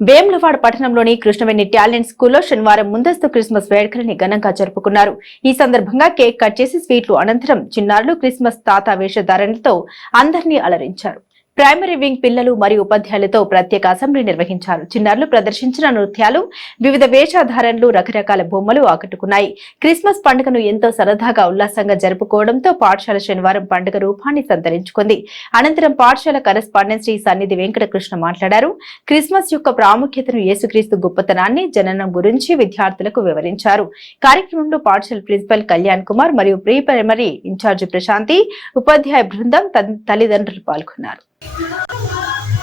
వేములవాడ పట్టణంలోని కృష్ణవేణి టాలెంట్ స్కూల్లో శనివారం ముందస్తు క్రిస్మస్ వేడుకలని ఘనంగా జరుపుకున్నారు. ఈ సందర్భంగా కేక్ కట్ చేసి స్వీట్లు అనంతరం చిన్నారులు క్రిస్మస్ తాత వేషధారణలతో అందరినీ అలరించారు. ప్రైమరీ వింగ్ పిల్లలు మరియు ఉపాధ్యాయులతో ప్రత్యేక అసెంబ్లీ నిర్వహించారు. చిన్నారులు ప్రదర్శించిన నృత్యాలు వివిధ వేషధారణలు రకరకాల బొమ్మలు ఆకట్టుకున్నాయి. క్రిస్మస్ పండుగను ఎంతో సరదాగా ఉల్లాసంగా జరుపుకోవడంతో పాఠశాల శనివారం పండుగ రూపాన్ని సంతరించుకుంది. అనంతరం పాఠశాల కరెస్పాండెంట్ శ్రీ సన్నిధి వెంకటకృష్ణ మాట్లాడారు. క్రిస్మస్ యొక్క ప్రాముఖ్యతను యేసుక్రీస్తు గొప్పతనాన్ని జననం గురించి విద్యార్థులకు వివరించారు. కార్యక్రమంలో పాఠశాల ప్రిన్సిపల్ కళ్యాణ్ కుమార్ మరియు ప్రీ ప్రైమరీ ఇన్ఛార్జి ప్రశాంతి ఉపాధ్యాయ బృందం తల్లిదండ్రులు పాల్గొన్నారు. And all.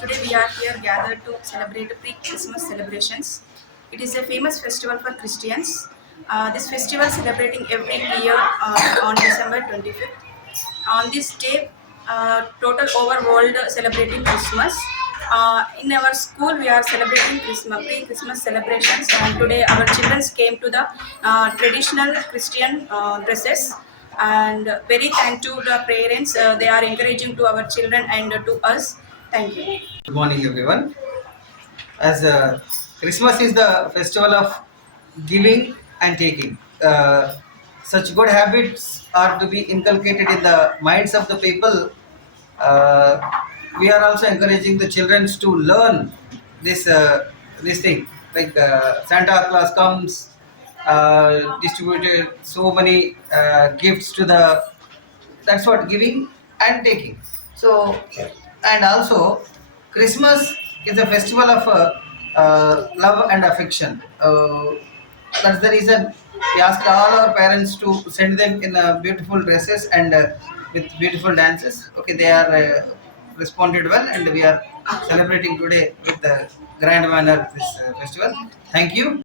Today we are here gathered to celebrate pre-Christmas celebrations. It is a famous festival for Christians. Uh, this festival celebrating every year uh, on December 25th. On this day, uh, total over world celebrating Christmas. Uh, in our school, we are celebrating Christmas, pre-Christmas celebrations, and today our children came to the uh, traditional Christian uh, dresses. And very thank to the parents, uh, they are encouraging to our children and to us. Thank you. Good morning, everyone. As uh, Christmas is the festival of giving and taking, uh, such good habits are to be inculcated in the minds of the people. Uh, we are also encouraging the children to learn this uh, this thing. Like uh, Santa Claus comes, uh, distributed so many uh, gifts to the. That's what giving and taking. So and also christmas is a festival of uh, uh, love and affection. Uh, that's the reason we asked all our parents to send them in uh, beautiful dresses and uh, with beautiful dances. Okay they are uh, responded well and we are celebrating today with the grand manner this uh, festival. Thank you